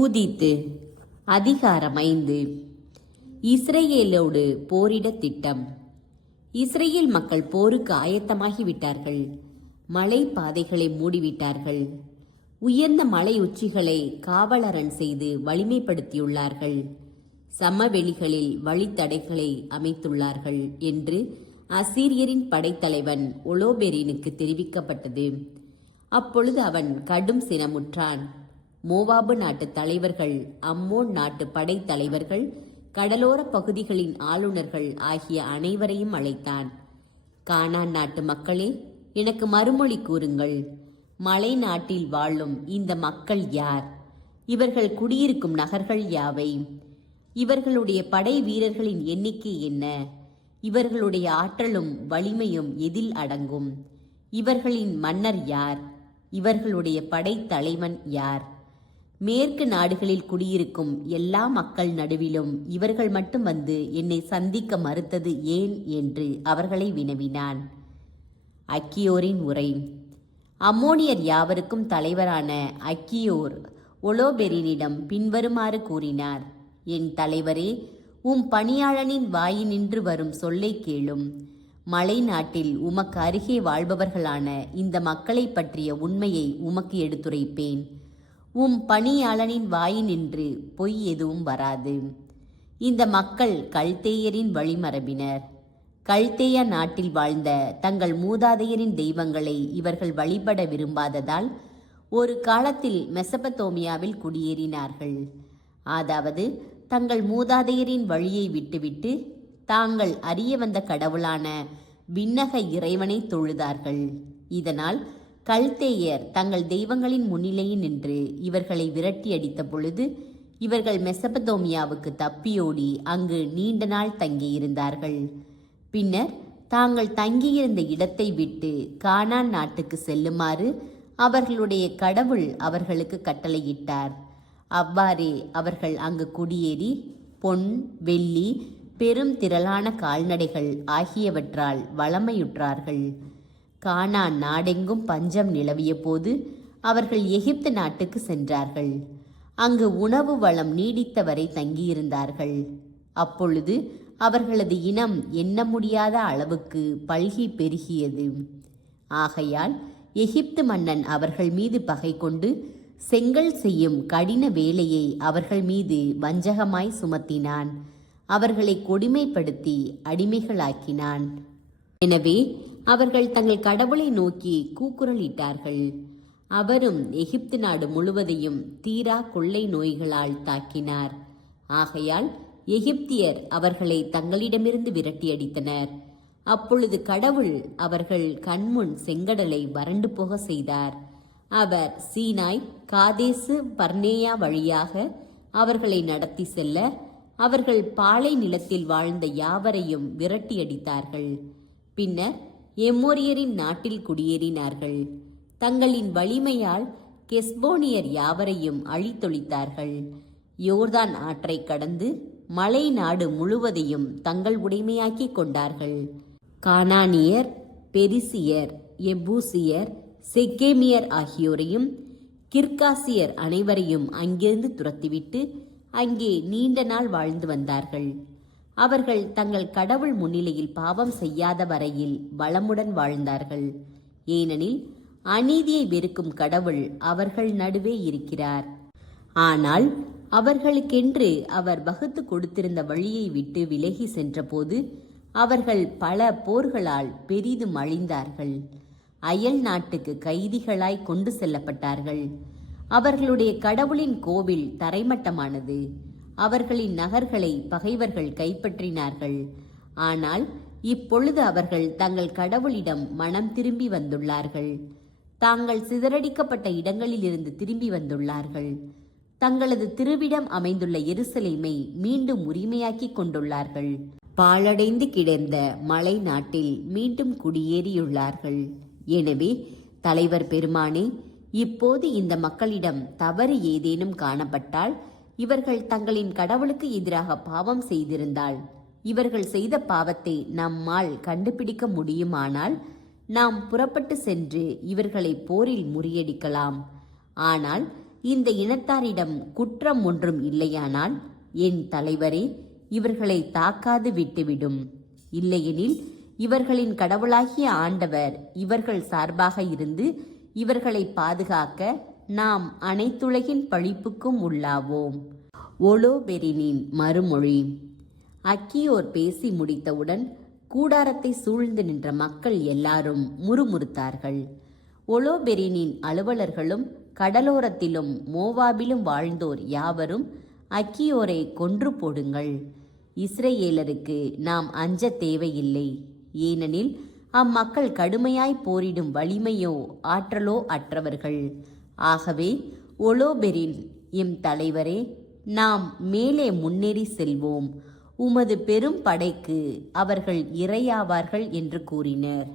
யூதித்து அதிகாரம் 5. இஸ்ரேலோடு போரிட திட்டம். இஸ்ரேல் மக்கள் போருக்கு ஆயத்தமாகிவிட்டார்கள். மலை பாதைகளை மூடிவிட்டார்கள். உயர்ந்த மலை உச்சிகளை காவலரண் செய்து வலிமைப்படுத்தியுள்ளார்கள். சமவெளிகளில் வழித்தடைகளை அமைத்துள்ளார்கள் என்று அசீரியரின் படைத்தலைவன் ஒலோபெரினுக்கு தெரிவிக்கப்பட்டது. அப்பொழுது அவன் கடும் சினமுற்றான். மோவாபு நாட்டு தலைவர்கள், அம்மோன் நாட்டு படைத்தலைவர்கள், கடலோர பகுதிகளின் ஆளுநர்கள் ஆகிய அனைவரையும் அழைத்தான். கானான் நாட்டு மக்களே, எனக்கு மறுமொழி கூறுங்கள். மலை நாட்டில் வாழும் இந்த மக்கள் யார்? இவர்கள் குடியிருக்கும் நகர்கள் யாவை? இவர்களுடைய படை வீரர்களின் எண்ணிக்கை என்ன? இவர்களுடைய ஆற்றலும் வலிமையும் எதில் அடங்கும்? இவர்களின் மன்னர் யார்? இவர்களுடைய படைத்தலைவன் யார்? மேற்கு நாடுகளில் குடியிருக்கும் எல்லா மக்கள் நடுவிலும் இவர்கள் மட்டும் வந்து என்னை சந்திக்க மறுத்தது ஏன் என்று அவர்களை வினவினான். அக்கியோரின் உரை. அம்மோனியர் யாவருக்கும் தலைவரான அக்கியோர் ஒலோபெரினிடம் பின்வருமாறு கூறினார். என் தலைவரே, உம் பணியாளனின் வாயினின்று வரும் சொல்லை கேளும். மலை நாட்டில் உமக்கு அருகே வாழ்பவர்களான இந்த மக்களை பற்றிய உண்மையை உமக்கு எடுத்துரைப்பேன். உம் பணியாளனின் வாயினின்று பொய் எதுவும் வராது. இந்த மக்கள் கல்தேயரின் வழிமரபினர். கல்தேய நாட்டில் வாழ்ந்த தங்கள் மூதாதையரின் தெய்வங்களை இவர்கள் வழிபட விரும்பாததால் ஒரு காலத்தில் மெசபத்தோமியாவில் குடியேறினார்கள். அதாவது தங்கள் மூதாதையரின் வழியை விட்டுவிட்டு தாங்கள் அறிய வந்த கடவுளான விண்ணக இறைவனை தொழுதார்கள். இதனால் கல்தேயர் தங்கள் தெய்வங்களின் முன்னிலையில் நின்று இவர்களை விரட்டி அடித்த பொழுது இவர்கள் மெசபதோமியாவுக்கு தப்பியோடி அங்கு நீண்ட நாள் தங்கியிருந்தார்கள். பின்னர் தாங்கள் தங்கியிருந்த இடத்தை விட்டு கானான் நாட்டுக்கு செல்லுமாறு அவர்களுடைய கடவுள் அவர்களுக்கு கட்டளையிட்டார். அவ்வாறே அவர்கள் அங்கு குடியேறி பொன், வெள்ளி, பெரும் திரளான கால்நடைகள் ஆகியவற்றால் வளமையுற்றார்கள். கானான் நாடெங்கும் பஞ்சம் நிலவிய போது அவர்கள் எகிப்து நாட்டுக்கு சென்றார்கள். அங்கு உணவு வளம் நீடித்தவரை தங்கியிருந்தார்கள். அப்பொழுது அவர்களது இனம் எண்ண முடியாத அளவுக்கு பல்கி பெருகியது. ஆகையால் எகிப்து மன்னன் அவர்கள் மீது பகை கொண்டு செங்கல் செய்யும் கடின வேலையை அவர்கள் மீது வஞ்சகமாய் சுமத்தினான். அவர்களை கொடுமைப்படுத்தி அடிமைகளாக்கினான். எனவே அவர்கள் தங்கள் கடவுளை நோக்கி கூக்குரலிட்டார்கள். அவரும் எகிப்து நாடு முழுவதையும் தீரா கொள்ளை நோய்களால் தாக்கினார். ஆகையால் எகிப்தியர் அவர்களை தங்களிடமிருந்து விரட்டி அடித்தனர். அப்பொழுது கடவுள் அவர்கள் கண்முன் செங்கடலை வறண்டு போக செய்தார். அவர் சீனாய், காதேசு பர்னேயா வழியாக அவர்களை நடத்தி செல்ல அவர்கள் பாலை நிலத்தில் வாழ்ந்த யாவரையும் விரட்டி அடித்தார்கள். பின்னர் எம்மோரியரின் நாட்டில் குடியேறினார்கள். தங்களின் வலிமையால் கெஸ்போனியர் யாவரையும் அழித்தொழித்தார்கள். யோர்தான் ஆற்றை கடந்து மலை நாடு முழுவதையும் தங்கள் உடைமையாக்கி கொண்டார்கள். கானானியர், பெரிசியர், எபூசியர், செக்கேமியர் ஆகியோரையும் கிர்காசியர் அனைவரையும் அங்கிருந்து துரத்திவிட்டு அங்கே நீண்ட நாள் வாழ்ந்து வந்தார்கள். அவர்கள் தங்கள் கடவுள் முன்னிலையில் பாவம் செய்யாத வரையில் வளமுடன் வாழ்ந்தார்கள். ஏனெனில் அநீதியை வெறுக்கும் கடவுள் அவர்கள் நடுவே இருக்கிறார். ஆனால் அவர்களுக்கென்று அவர் வகுத்து கொடுத்திருந்த வழியை விட்டு விலகி சென்றபோது அவர்கள் பல போர்களால் பெரிதும் அழிந்தார்கள். அயல் நாட்டுக்கு கைதிகளாய் கொண்டு செல்லப்பட்டார்கள். அவர்களுடைய கடவுளின் கோவில் தரைமட்டமானது. அவர்களின் நகர்களை பகைவர்கள் கைப்பற்றினார்கள். ஆனால் இப்பொழுது அவர்கள் தங்கள் கடவுளிடம் மனம் திரும்பி வந்துள்ளார்கள். தாங்கள் சிதறடிக்கப்பட்ட இடங்களிலிருந்து திரும்பி வந்துள்ளார்கள். தங்களது திருவிடம் அமைந்துள்ள எருசலேமை மீண்டும் உரிமையாக்கி கொண்டுள்ளார்கள். பாழடைந்து கிடந்த மலை நாட்டில் மீண்டும் குடியேறியுள்ளார்கள். எனவே தலைவர் பெருமானே, இப்போது இந்த மக்களிடம் தவறு ஏதேனும் காணப்பட்டால், இவர்கள் தங்களின் கடவுளுக்கு எதிராக பாவம் செய்திருந்தால், இவர்கள் செய்த பாவத்தை நம்மால் கண்டுபிடிக்க முடியுமானால் நாம் புறப்பட்டு சென்று இவர்களை போரில் முறியடிக்கலாம். ஆனால் இந்த இனத்தாரிடம் குற்றம் ஒன்றும் இல்லையானால் என் தலைவரே இவர்களை தாக்காது விட்டுவிடும். இல்லையெனில் இவர்களின் கடவுளாகிய ஆண்டவர் இவர்கள் சார்பாக இருந்து இவர்களை பாதுகாக்க நாம் அனைத்துலகின் பழிப்புக்கும் உள்ளாவோம். ஒலோபெரினின் மறுமொழி. அக்கியோர் பேசி முடித்தவுடன் கூடாரத்தை சூழ்ந்து நின்ற மக்கள் எல்லாரும் முறுமுறுத்தார்கள். ஒலோபெரினின் அலுவலர்களும் கடலோரத்திலும் மோவாபிலும் வாழ்ந்தோர் யாவரும் அக்கியோரை கொன்று போடுங்கள், இஸ்ரேலருக்கு நாம் அஞ்ச தேவையில்லை, ஏனெனில் அம்மக்கள் கடுமையாய் போரிடும் வலிமையோ ஆற்றலோ அற்றவர்கள். ஆகவே ஒலோபெரின் எம் தலைவரே, நாம் மேலே முன்னேறி செல்வோம், உமது பெரும் படைக்கு அவர்கள் இரையாவார்கள் என்று கூறினர்.